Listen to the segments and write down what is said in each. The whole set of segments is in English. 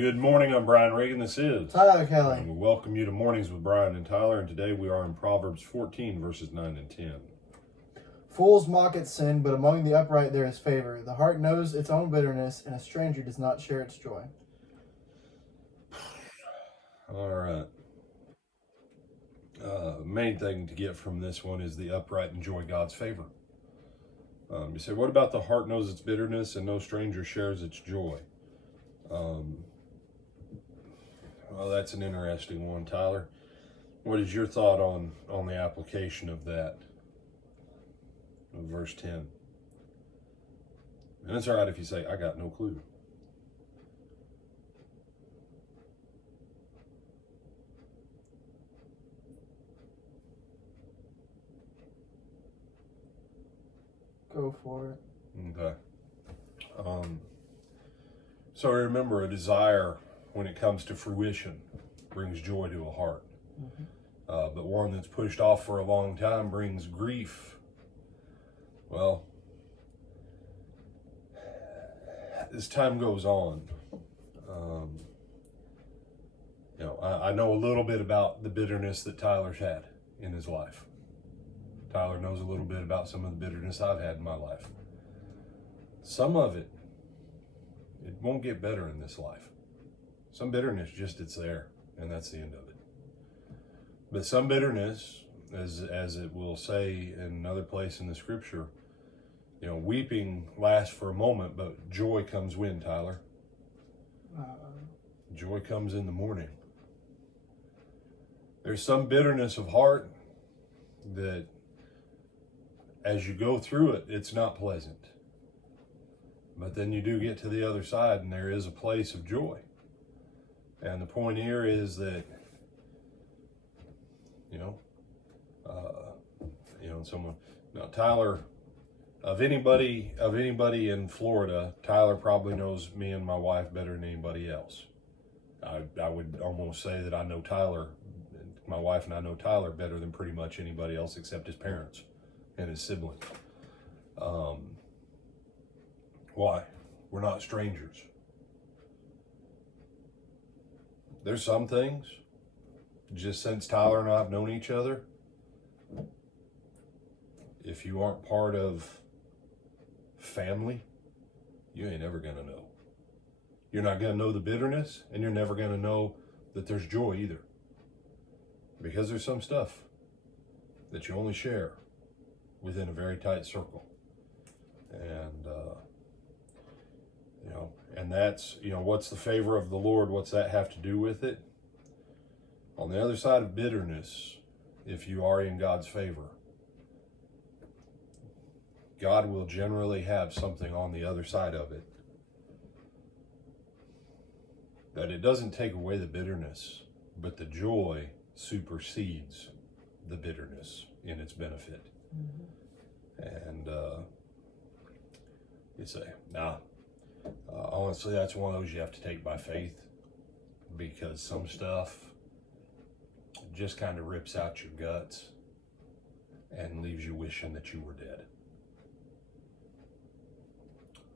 Good morning, I'm Brian Reagan. This is Tyler Kelly. And we welcome you to Mornings with Brian and Tyler. And today we are in Proverbs 14, verses 9 and 10. Fools mock at sin, but among the upright there is favor. The heart knows its own bitterness, and a stranger does not share its joy. All right. Main thing to get from this one is the upright enjoy God's favor. You say, what about the heart knows its bitterness and no stranger shares its joy? Well, that's an interesting one, Tyler. What is your thought on the application of that, of verse 10? And it's all right if you say, I got no clue. Go for it. Okay. So remember, a desire, when it comes to fruition, brings joy to a heart. Mm-hmm. But one that's pushed off for a long time brings grief. Well, as time goes on, I know a little bit about the bitterness that Tyler's had in his life. Tyler knows a little bit about some of the bitterness I've had in my life. Some of it won't get better in this life. Some bitterness it's there, and that's the end of it. But some bitterness, as it will say in another place in the scripture, weeping lasts for a moment, but joy comes when, Tyler? Joy comes in the morning. There's some bitterness of heart that as you go through it, it's not pleasant. But then you do get to the other side, and there is a place of joy. And the point here is that, someone, now Tyler, of anybody in Florida, Tyler probably knows me and my wife better than anybody else. I would almost say that I know Tyler, my wife and I know Tyler better than pretty much anybody else except his parents and his siblings. Why? We're not strangers. There's some things, just since Tyler and I have known each other, if you aren't part of family, you ain't ever gonna know. You're not gonna know the bitterness, and you're never gonna know that there's joy either. Because there's some stuff that you only share within a very tight circle. And, and that's, what's the favor of the Lord? What's that have to do with it? On the other side of bitterness, if you are in God's favor, God will generally have something on the other side of it. That it doesn't take away the bitterness, but the joy supersedes the bitterness in its benefit. Mm-hmm. And you say, honestly, that's one of those you have to take by faith, because some stuff just kind of rips out your guts and leaves you wishing that you were dead.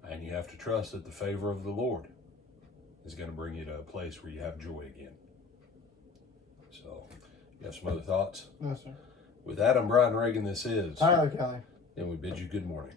And you have to trust that the favor of the Lord is going to bring you to a place where you have joy again. So, you have some other thoughts? No, sir. With that, I'm Brian Reagan. This is Tyler Kelly. And we bid you good morning.